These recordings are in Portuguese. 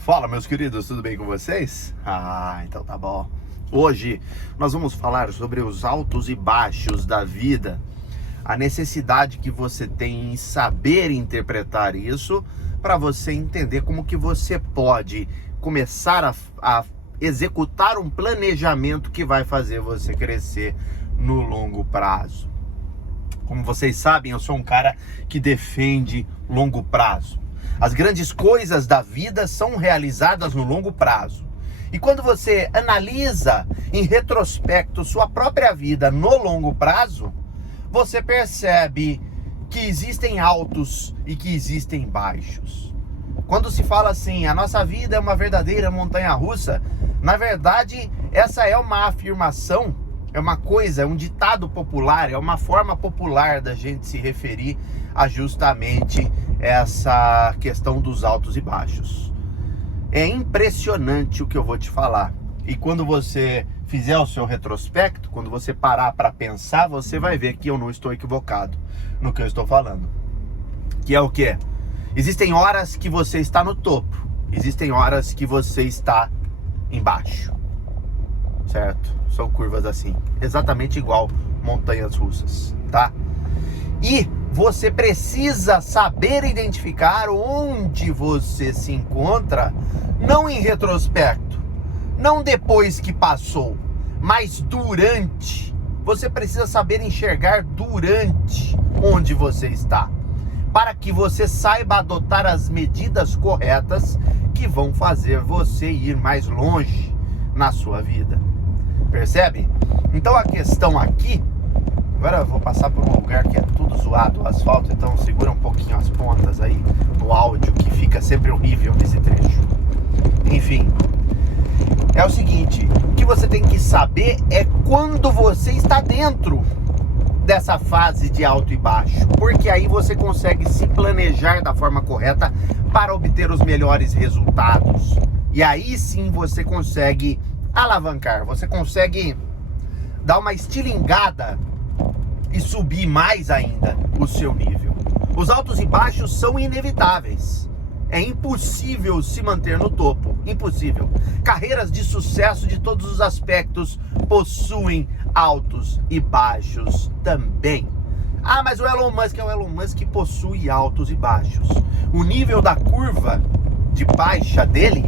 Fala, meus queridos, tudo bem com vocês? Então tá bom. Hoje nós vamos falar sobre os altos e baixos da vida, a necessidade que você tem em saber interpretar isso para você entender como que você pode começar a executar um planejamento que vai fazer você crescer no longo prazo. Como vocês sabem, eu sou um cara que defende longo prazo. As grandes coisas da vida são realizadas no longo prazo. E quando você analisa em retrospecto sua própria vida no longo prazo, você percebe que existem altos e que existem baixos. Quando se fala assim, a nossa vida é uma verdadeira montanha-russa, na verdade, essa é uma afirmação, é uma coisa, é um ditado popular, é uma forma popular da gente se referir a justamente essa questão dos altos e baixos. É impressionante o que eu vou te falar. E quando você fizer o seu retrospecto, quando você parar para pensar, você vai ver que eu não estou equivocado no que eu estou falando. Que é o quê? Existem horas que você está no topo, existem horas que você está embaixo, certo? São curvas assim, exatamente igual montanhas russas, tá? E você precisa saber identificar onde você se encontra, não em retrospecto, não depois que passou, mas durante. Você precisa saber enxergar durante onde você está, para que você saiba adotar as medidas corretas que vão fazer você ir mais longe na sua vida. Percebe? Então a questão aqui, agora eu vou passar por um lugar que é tudo zoado, o asfalto, então segura um pouquinho as pontas aí no áudio, que fica sempre horrível nesse trecho. Enfim, é o seguinte, o que você tem que saber é quando você está dentro dessa fase de alto e baixo, porque aí você consegue se planejar da forma correta para obter os melhores resultados. E aí sim você consegue alavancar, você consegue dar uma estilingada e subir mais ainda o seu nível. Os altos e baixos são inevitáveis. É impossível se manter no topo, impossível. Carreiras de sucesso de todos os aspectos possuem altos e baixos também. Mas o Elon Musk é o Elon Musk que possui altos e baixos. O nível da curva de baixa dele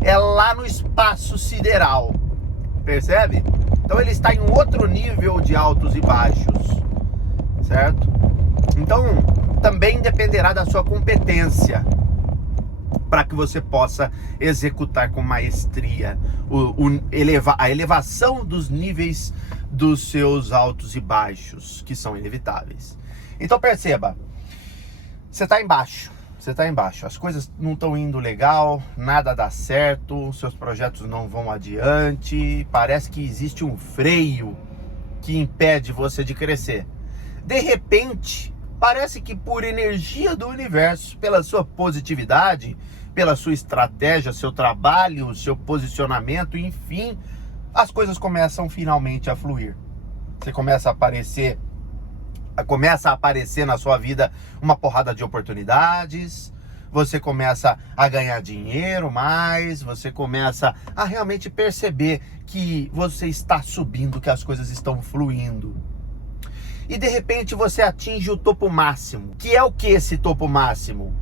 é lá no espaço sideral, percebe? Então ele está em um outro nível de altos e baixos, certo? Então também dependerá da sua competência para que você possa executar com maestria a elevação dos níveis dos seus altos e baixos, que são inevitáveis. Então perceba, você está embaixo, as coisas não estão indo legal, nada dá certo, seus projetos não vão adiante, parece que existe um freio que impede você de crescer. De repente, parece que por energia do universo, pela sua positividade, pela sua estratégia, seu trabalho, seu posicionamento, enfim, as coisas começam finalmente a fluir. Você começa a aparecer na sua vida uma porrada de oportunidades, você começa a ganhar dinheiro mais, você começa a realmente perceber que você está subindo, que as coisas estão fluindo. E de repente você atinge o topo máximo. Que é o que esse topo máximo?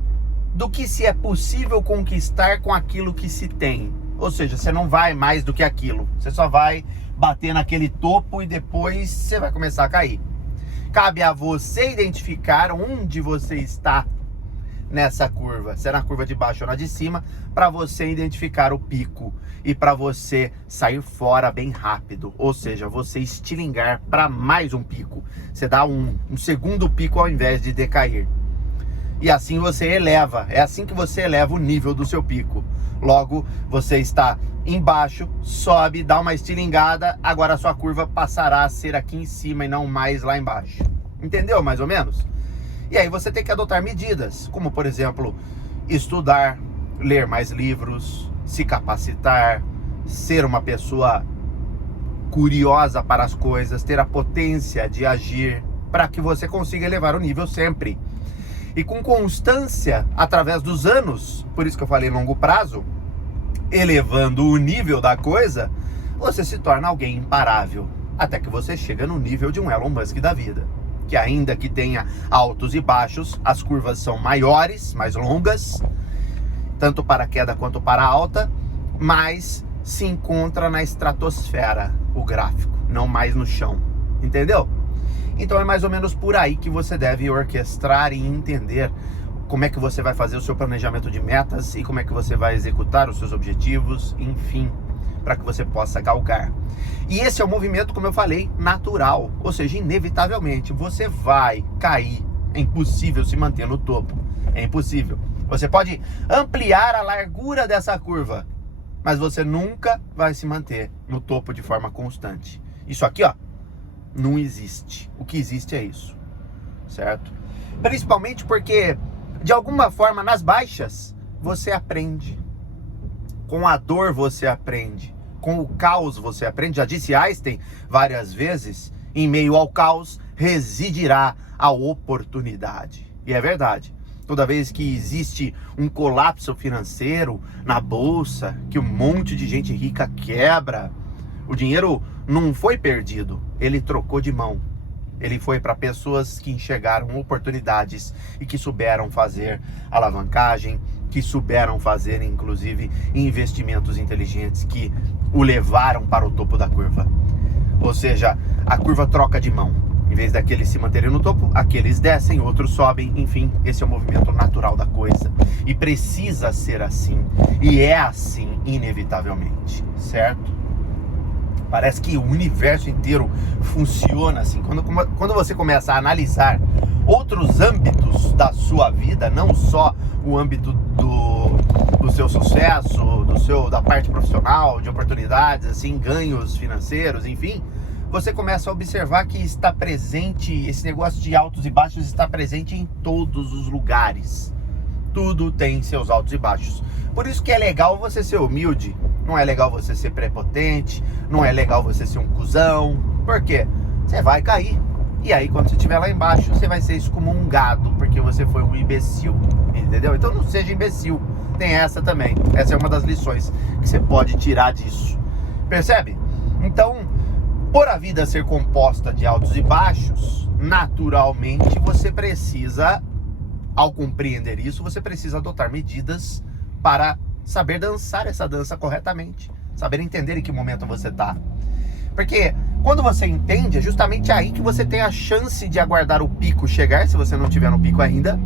Do que se é possível conquistar com aquilo que se tem. Ou seja, você não vai mais do que aquilo. Você só vai bater naquele topo e depois você vai começar a cair. Cabe a você identificar onde você está nessa curva, se é na curva de baixo ou na de cima, para você identificar o pico e para você sair fora bem rápido, ou seja, você estilingar para mais um pico. Você dá um segundo pico ao invés de decair. E assim você eleva, é assim que você eleva o nível do seu pico. Logo, você está embaixo, sobe, dá uma estilingada, agora a sua curva passará a ser aqui em cima e não mais lá embaixo. Entendeu mais ou menos? E aí você tem que adotar medidas, como por exemplo, estudar, ler mais livros, se capacitar, ser uma pessoa curiosa para as coisas, ter a potência de agir, para que você consiga elevar o nível sempre. E com constância, através dos anos, por isso que eu falei longo prazo, elevando o nível da coisa, você se torna alguém imparável. Até que você chega no nível de um Elon Musk da vida. Que ainda que tenha altos e baixos, as curvas são maiores, mais longas, tanto para a queda quanto para a alta, mas se encontra na estratosfera o gráfico, não mais no chão. Entendeu? Então é mais ou menos por aí que você deve orquestrar e entender como é que você vai fazer o seu planejamento de metas e como é que você vai executar os seus objetivos, enfim, para que você possa galgar. E esse é um movimento, como eu falei, natural, ou seja, inevitavelmente você vai cair. É impossível se manter no topo, é impossível. Você pode ampliar a largura dessa curva, mas você nunca vai se manter no topo de forma constante. Isso aqui, ó, não existe. O que existe é isso, certo? Principalmente porque, de alguma forma, nas baixas, você aprende. Com a dor você aprende. Com o caos você aprende. Já disse Einstein várias vezes, em meio ao caos residirá a oportunidade. E é verdade. Toda vez que existe um colapso financeiro na bolsa, que um monte de gente rica quebra, o dinheiro não foi perdido, ele trocou de mão. Ele foi para pessoas que enxergaram oportunidades e que souberam fazer alavancagem, que souberam fazer, inclusive, investimentos inteligentes que o levaram para o topo da curva. Ou seja, a curva troca de mão. Em vez daqueles se manterem no topo, aqueles descem, outros sobem. Enfim, esse é o movimento natural da coisa. E precisa ser assim. E é assim, inevitavelmente. Certo? Parece que o universo inteiro funciona assim. Quando você começa a analisar outros âmbitos da sua vida, não só o âmbito do seu sucesso, da parte profissional, de oportunidades, assim, ganhos financeiros, enfim, você começa a observar que está presente, esse negócio de altos e baixos está presente em todos os lugares. Tudo tem seus altos e baixos. Por isso que é legal você ser humilde. Não é legal você ser prepotente, não é legal você ser um cuzão. Por quê? Você vai cair. E aí quando você estiver lá embaixo, você vai ser excomungado, porque você foi um imbecil. Entendeu? Então não seja imbecil. Tem essa também. Essa é uma das lições que você pode tirar disso. Percebe? Então, por a vida ser composta de altos e baixos, naturalmente você precisa, ao compreender isso, você precisa adotar medidas para saber dançar essa dança corretamente, saber entender em que momento você está. Porque quando você entende, é justamente aí que você tem a chance de aguardar o pico chegar, se você não estiver no pico ainda,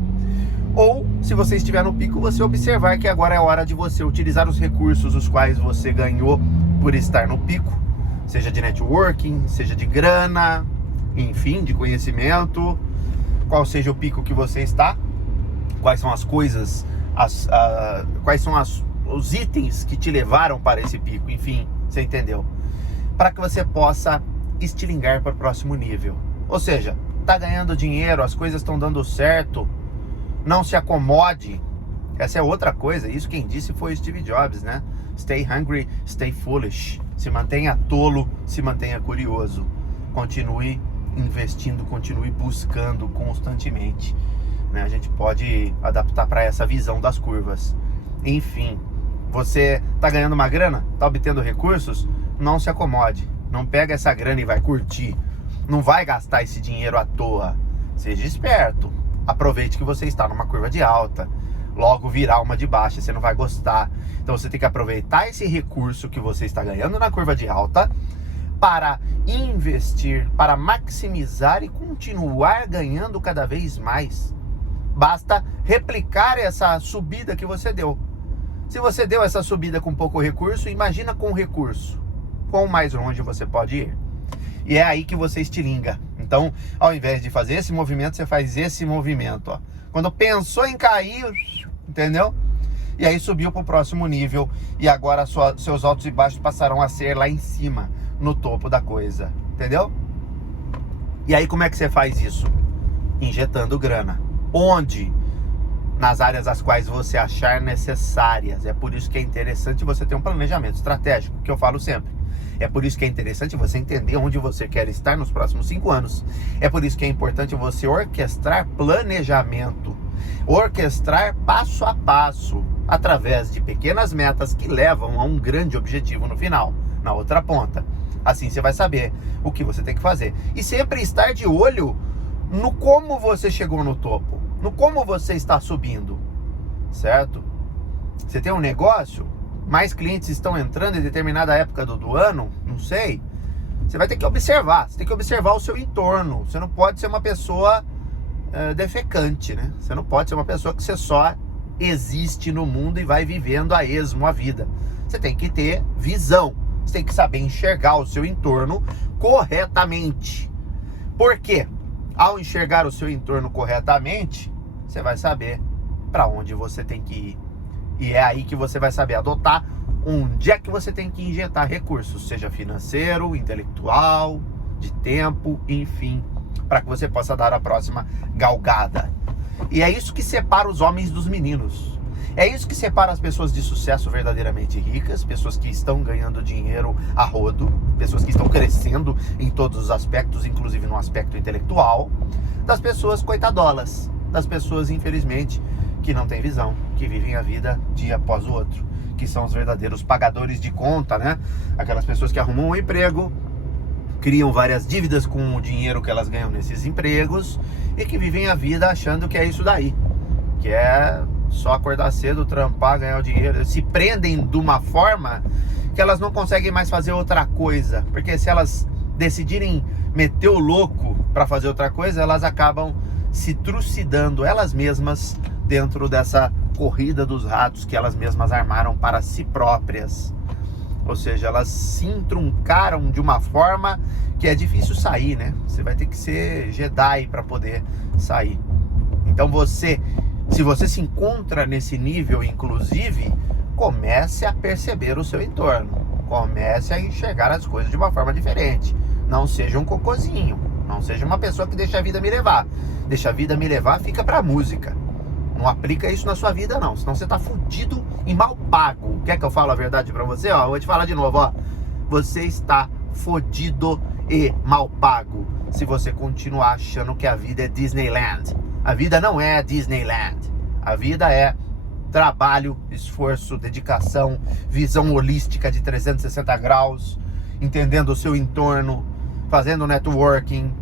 ou se você estiver no pico, você observar que agora é hora de você utilizar os recursos os quais você ganhou por estar no pico, seja de networking, seja de grana, enfim, de conhecimento, qual seja o pico que você está, quais são as coisas, quais são os itens que te levaram para esse pico, enfim, você entendeu? Para que você possa estilingar para o próximo nível. Ou seja, tá ganhando dinheiro, as coisas estão dando certo, não se acomode. Essa é outra coisa, isso quem disse foi o Steve Jobs, né? Stay hungry, stay foolish. Se mantenha tolo, se mantenha curioso. Continue investindo, continue buscando constantemente. Né? A gente pode adaptar para essa visão das curvas. Enfim, você está ganhando uma grana, está obtendo recursos, não se acomode. Não pega essa grana e vai curtir. Não vai gastar esse dinheiro à toa. Seja esperto. Aproveite que você está numa curva de alta. Logo virá uma de baixa, você não vai gostar. Então você tem que aproveitar esse recurso que você está ganhando na curva de alta para investir, para maximizar e continuar ganhando cada vez mais. Basta replicar essa subida que você deu. Se você deu essa subida com pouco recurso, imagina com recurso. Quão mais longe você pode ir. E é aí que você estilinga. Então, ao invés de fazer esse movimento, você faz esse movimento. Ó. Quando pensou em cair, entendeu? E aí subiu para o próximo nível. E agora seus altos e baixos passarão a ser lá em cima, no topo da coisa. Entendeu? E aí como é que você faz isso? Injetando grana. Onde? Nas áreas as quais você achar necessárias. É por isso que é interessante você ter um planejamento estratégico, que eu falo sempre. É por isso que é interessante você entender onde você quer estar nos próximos 5 anos. É por isso que é importante você orquestrar planejamento. Orquestrar passo a passo, através de pequenas metas que levam a um grande objetivo no final, na outra ponta. Assim você vai saber o que você tem que fazer. E sempre estar de olho no como você chegou no topo, no como você está subindo, certo? Você tem um negócio, mais clientes estão entrando em determinada época do ano, não sei. Você vai ter que observar, você tem que observar o seu entorno. Você não pode ser uma pessoa defecante, né? Você não pode ser uma pessoa que você só existe no mundo e vai vivendo a esmo a vida. Você tem que ter visão, você tem que saber enxergar o seu entorno corretamente. Por quê? Ao enxergar o seu entorno corretamente, você vai saber para onde você tem que ir. E é aí que você vai saber adotar onde é que você tem que injetar recursos, seja financeiro, intelectual, de tempo, enfim, para que você possa dar a próxima galgada. E é isso que separa os homens dos meninos. É isso que separa as pessoas de sucesso verdadeiramente ricas, pessoas que estão ganhando dinheiro a rodo, pessoas que estão crescendo em todos os aspectos, inclusive no aspecto intelectual, das pessoas coitadolas, das pessoas, infelizmente, que não têm visão, que vivem a vida dia após o outro, que são os verdadeiros pagadores de conta, né? Aquelas pessoas que arrumam um emprego, criam várias dívidas com o dinheiro que elas ganham nesses empregos e que vivem a vida achando que é isso daí, que é só acordar cedo, trampar, ganhar o dinheiro. Se prendem de uma forma que elas não conseguem mais fazer outra coisa, porque se elas decidirem meter o louco para fazer outra coisa, elas acabam se trucidando elas mesmas dentro dessa corrida dos ratos que elas mesmas armaram para si próprias. Ou seja, elas se entruncaram de uma forma que é difícil sair, né? Você vai ter que ser Jedi para poder sair. Então se você se encontra nesse nível, inclusive, comece a perceber o seu entorno. Comece a enxergar as coisas de uma forma diferente. Não seja um cocôzinho. Não seja uma pessoa que deixa a vida me levar. Deixa a vida me levar, fica pra música. Não aplica isso na sua vida, não. Senão você tá fudido e mal pago. Quer que eu fale a verdade pra você? Ó, eu vou te falar de novo, ó. Você está fodido e mal pago se você continuar achando que a vida é Disneyland. A vida não é Disneyland. A vida é trabalho, esforço, dedicação, visão holística de 360 graus, entendendo o seu entorno, fazendo networking,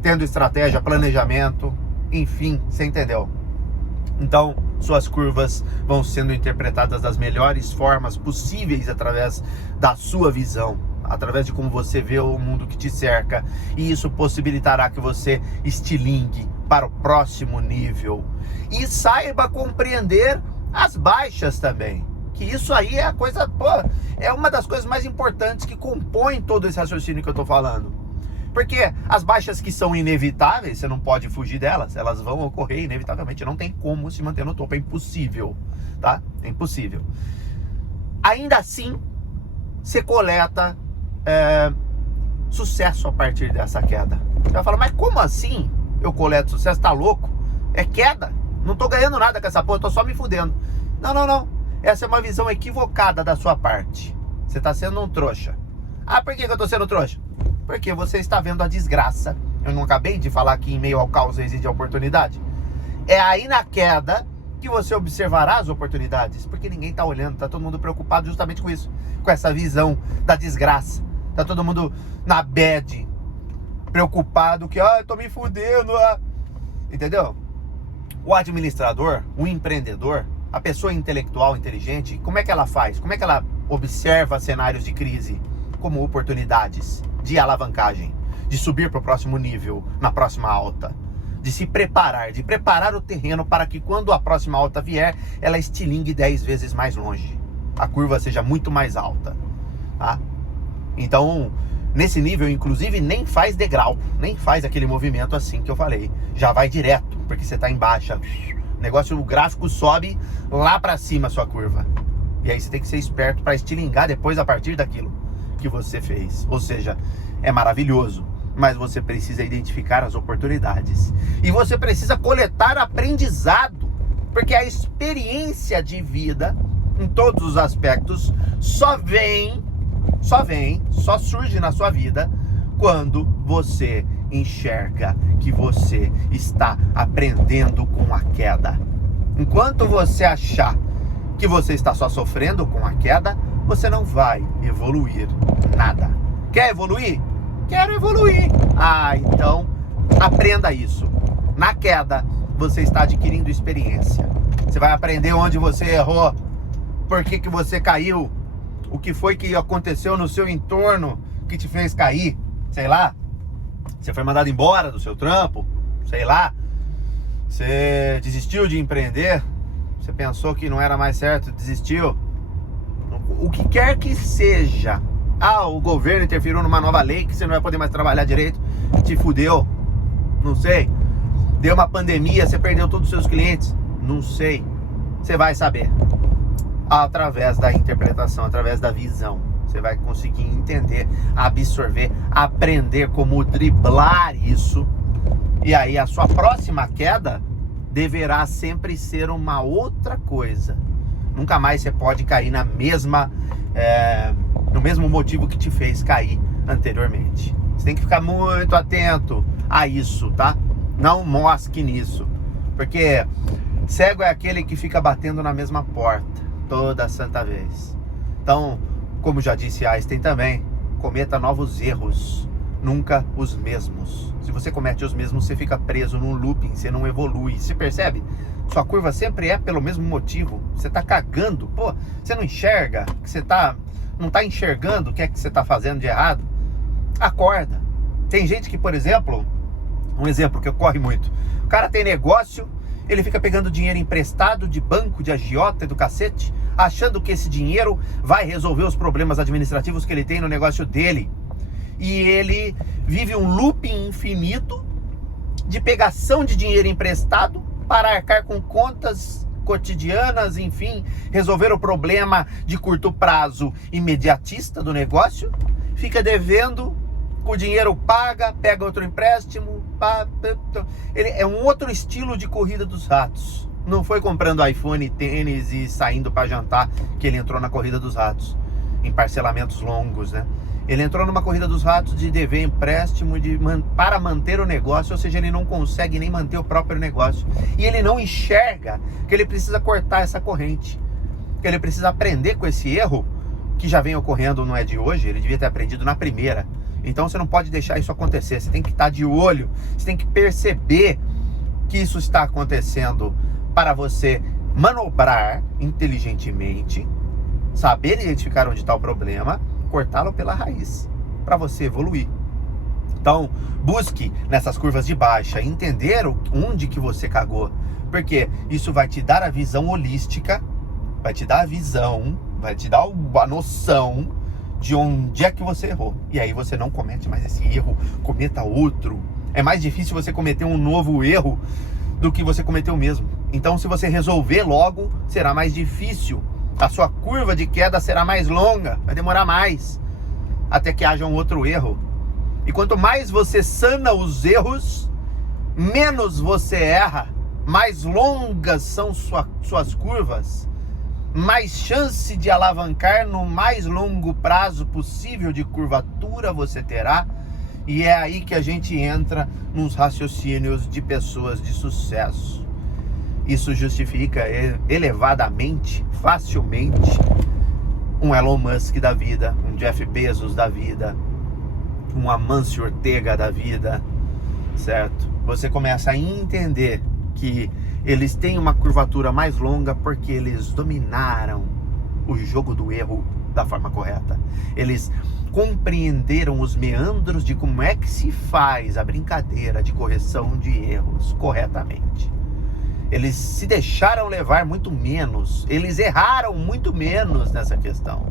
tendo estratégia, planejamento, enfim, você entendeu? Então, suas curvas vão sendo interpretadas das melhores formas possíveis através da sua visão, através de como você vê o mundo que te cerca, e isso possibilitará que você estilingue para o próximo nível e saiba compreender as baixas também, que isso aí é a coisa, é uma das coisas mais importantes que compõem todo esse raciocínio que eu tô falando. Porque as baixas que são inevitáveis, você não pode fugir delas, elas vão ocorrer inevitavelmente, não tem como se manter no topo, é impossível, tá? É impossível. Ainda assim, você coleta sucesso a partir dessa queda. Você vai falar, mas como assim eu coleto sucesso? Tá louco? É queda, não tô ganhando nada com essa porra, tô só me fudendo. Não, essa é uma visão equivocada da sua parte. Você tá sendo um trouxa. Ah, por que eu tô sendo trouxa? Porque você está vendo a desgraça. Eu não acabei de falar que em meio ao caos existe a oportunidade? É aí na queda que você observará as oportunidades, porque ninguém está olhando, está todo mundo preocupado justamente com isso, com essa visão da desgraça. Tá todo mundo na bad, preocupado que, eu tô me fudendo, entendeu? O administrador, o empreendedor, a pessoa intelectual, inteligente, como é que ela faz? Como é que ela observa cenários de crise como oportunidades de alavancagem, de subir para o próximo nível, na próxima alta, de se preparar, de preparar o terreno para que quando a próxima alta vier, ela estilingue 10 vezes mais longe, a curva seja muito mais alta, tá? Então, nesse nível, inclusive, nem faz degrau, nem faz aquele movimento assim que eu falei, já vai direto, porque você está em baixa, o gráfico sobe lá para cima a sua curva, e aí você tem que ser esperto para estilingar depois a partir daquilo que você fez. Ou seja, é maravilhoso, mas você precisa identificar as oportunidades e você precisa coletar aprendizado, porque a experiência de vida em todos os aspectos só surge na sua vida quando você enxerga que você está aprendendo com a queda. Enquanto você achar que você está só sofrendo com a queda, você não vai evoluir nada. Quer evoluir? Quero evoluir. Então aprenda isso. Na queda, você está adquirindo experiência. Você vai aprender onde você errou, por que você caiu, o que foi que aconteceu no seu entorno que te fez cair, sei lá. Você foi mandado embora do seu trampo, sei lá. Você desistiu de empreender, você pensou que não era mais certo, desistiu. O que quer que seja. O governo interferiu numa nova lei que você não vai poder mais trabalhar direito, te fudeu, não sei. Deu uma pandemia, você perdeu todos os seus clientes, não sei. Você vai saber através da interpretação, através da visão. Você vai conseguir entender, absorver, aprender como driblar isso. E aí a sua próxima queda deverá sempre ser uma outra coisa. Nunca mais você pode cair no mesmo motivo que te fez cair anteriormente. Você tem que ficar muito atento a isso, tá? Não mosque nisso. Porque cego é aquele que fica batendo na mesma porta toda santa vez. Então, como já disse Einstein também, cometa novos erros, nunca os mesmos. Se você comete os mesmos, você fica preso num looping, você não evolui. Você percebe? Sua curva sempre é pelo mesmo motivo. Você tá cagando, você não enxerga, que você não tá enxergando o que é que você tá fazendo de errado. Acorda. Tem gente que, por exemplo, um exemplo que ocorre muito, o cara tem negócio, ele fica pegando dinheiro emprestado de banco, de agiota e do cacete, achando que esse dinheiro vai resolver os problemas administrativos que ele tem no negócio dele. E ele vive um looping infinito de pegação de dinheiro emprestado para arcar com contas cotidianas, enfim, resolver o problema de curto prazo imediatista do negócio, fica devendo, o dinheiro paga, pega outro empréstimo, ele é um outro estilo de corrida dos ratos. Não foi comprando iPhone, tênis e saindo para jantar que ele entrou na corrida dos ratos, em parcelamentos longos, né? Ele entrou numa corrida dos ratos de dever empréstimo para manter o negócio, ou seja, ele não consegue nem manter o próprio negócio. E ele não enxerga que ele precisa cortar essa corrente, que ele precisa aprender com esse erro, que já vem ocorrendo, não é de hoje, ele devia ter aprendido na primeira. Então você não pode deixar isso acontecer, você tem que estar de olho, você tem que perceber que isso está acontecendo para você manobrar inteligentemente, saber identificar onde está o problema, cortá-lo pela raiz, para você evoluir. Então, busque nessas curvas de baixa entender onde que você cagou, porque isso vai te dar a visão holística, vai te dar a visão, vai te dar a noção de onde é que você errou. E aí você não comete mais esse erro, cometa outro. É mais difícil você cometer um novo erro do que você cometer o mesmo. Então, se você resolver logo, será mais difícil. A sua curva de queda será mais longa, vai demorar mais, até que haja um outro erro. E quanto mais você sana os erros, menos você erra, mais longas são suas curvas, mais chance de alavancar no mais longo prazo possível de curvatura você terá. E é aí que a gente entra nos raciocínios de pessoas de sucesso. Isso justifica elevadamente, facilmente, um Elon Musk da vida, um Jeff Bezos da vida, um Amancio Ortega da vida, certo? Você começa a entender que eles têm uma curvatura mais longa porque eles dominaram o jogo do erro da forma correta. Eles compreenderam os meandros de como é que se faz a brincadeira de correção de erros corretamente. Eles se deixaram levar muito menos, eles erraram muito menos nessa questão.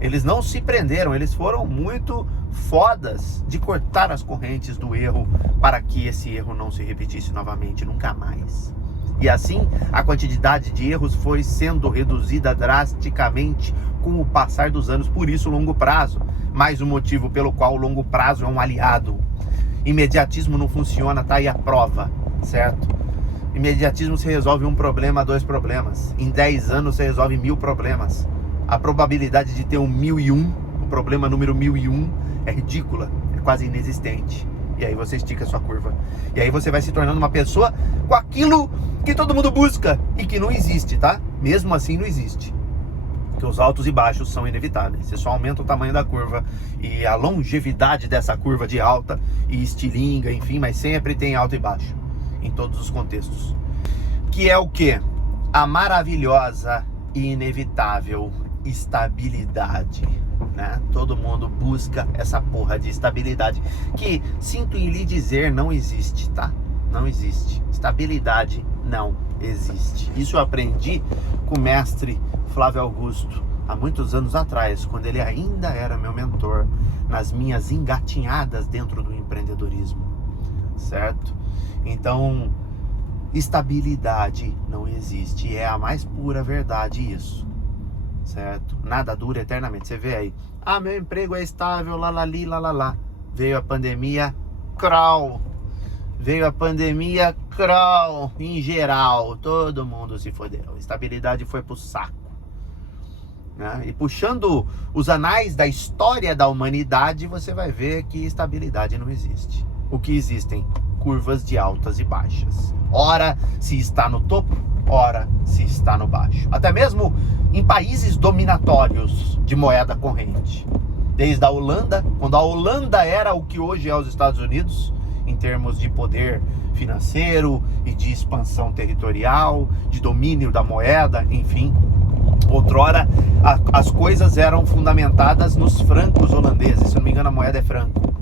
Eles não se prenderam, eles foram muito fodas de cortar as correntes do erro para que esse erro não se repetisse novamente, nunca mais. E assim, a quantidade de erros foi sendo reduzida drasticamente com o passar dos anos, por isso o longo prazo. Mais um motivo pelo qual o longo prazo é um aliado. Imediatismo não funciona, tá aí a prova, certo? Imediatismo se resolve um problema, 2 problemas. Em 10 anos você resolve 1000 problemas. A probabilidade de ter um 1001, o problema número 1001, é ridícula, é quase inexistente. E aí você estica a sua curva. E aí você vai se tornando uma pessoa com aquilo que todo mundo busca e que não existe, tá? Mesmo assim não existe. Porque os altos e baixos são inevitáveis. Você só aumenta o tamanho da curva e a longevidade dessa curva de alta e estilinga, enfim, mas sempre tem alto e baixo em todos os contextos. Que é o quê? A maravilhosa e inevitável estabilidade, né? Todo mundo busca essa porra de estabilidade que, sinto em lhe dizer, não existe, tá? Não existe. Estabilidade não existe. Isso eu aprendi com o mestre Flávio Augusto há muitos anos atrás, quando ele ainda era meu mentor nas minhas engatinhadas dentro do empreendedorismo, certo? Então, estabilidade não existe, é a mais pura verdade isso, certo? Nada dura eternamente. Você vê aí, meu emprego é estável, lalali, lalala. Veio a pandemia, crau. Veio a pandemia, crau. Em geral, todo mundo se fodeu. Estabilidade foi pro saco, né? E puxando os anais da história da humanidade, você vai ver que estabilidade não existe. O que existem? Curvas de altas e baixas. Ora se está no topo, ora se está no baixo. Até mesmo em países dominatórios de moeda corrente. Desde a Holanda, quando a Holanda era o que hoje é os Estados Unidos, em termos de poder financeiro e de expansão territorial, de domínio da moeda, enfim. Outrora, as coisas eram fundamentadas nos francos holandeses. Se eu não me engano, a moeda é franco.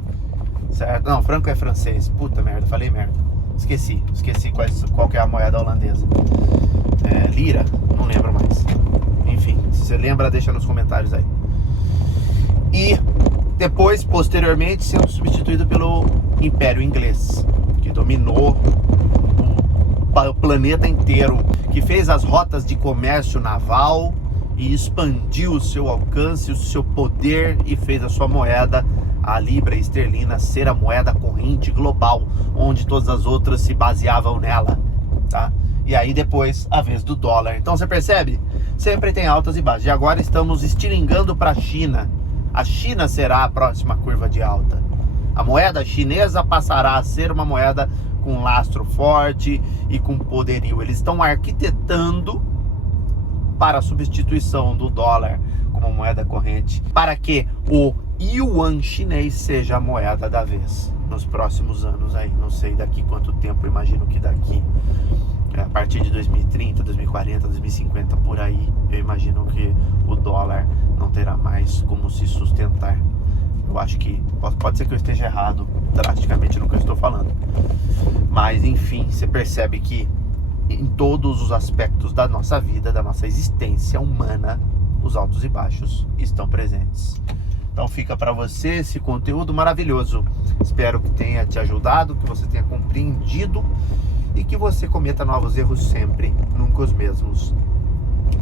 Certo? Não, franco é francês. Puta merda, falei merda. Esqueci qual que é a moeda holandesa. Lira? Não lembro mais. Enfim, se você lembra, deixa nos comentários aí. E depois, posteriormente, sendo substituído pelo Império Inglês, que dominou o planeta inteiro, que fez as rotas de comércio naval e expandiu o seu alcance, o seu poder e fez a sua moeda, a libra esterlina, ser a moeda corrente global, onde todas as outras se baseavam nela, tá? E aí depois a vez do dólar. Então você percebe? Sempre tem altas e baixas. E agora estamos estilingando para a China. A China será a próxima curva de alta. A moeda chinesa passará a ser uma moeda com lastro forte e com poderio. Eles estão arquitetando para a substituição do dólar como moeda corrente, para que o yuan chinês seja a moeda da vez nos próximos anos aí. Não sei daqui quanto tempo, imagino que daqui a partir de 2030, 2040, 2050, por aí, eu imagino que o dólar não terá mais como se sustentar. Eu acho que pode ser que eu esteja errado drasticamente no que eu estou falando, mas enfim, você percebe que em todos os aspectos da nossa vida, da nossa existência humana, os altos e baixos estão presentes. Então fica para você esse conteúdo maravilhoso. Espero que tenha te ajudado, que você tenha compreendido e que você cometa novos erros sempre, nunca os mesmos.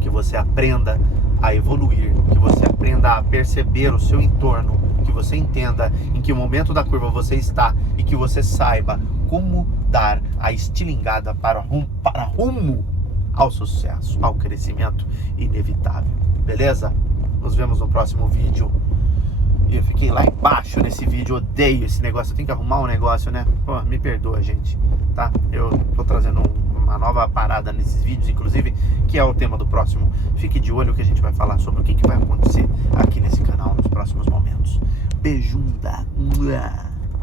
Que você aprenda a evoluir, que você aprenda a perceber o seu entorno, que você entenda em que momento da curva você está e que você saiba como dar a estilingada para rumo ao sucesso, ao crescimento inevitável. Beleza? Nos vemos no próximo vídeo. Eu fiquei lá embaixo nesse vídeo, odeio esse negócio, eu tenho que arrumar um negócio, né? Pô, me perdoa, gente, tá? Eu tô trazendo uma nova parada nesses vídeos, inclusive, que é o tema do próximo. Fique de olho que a gente vai falar sobre o que vai acontecer aqui nesse canal nos próximos momentos. Beijunda!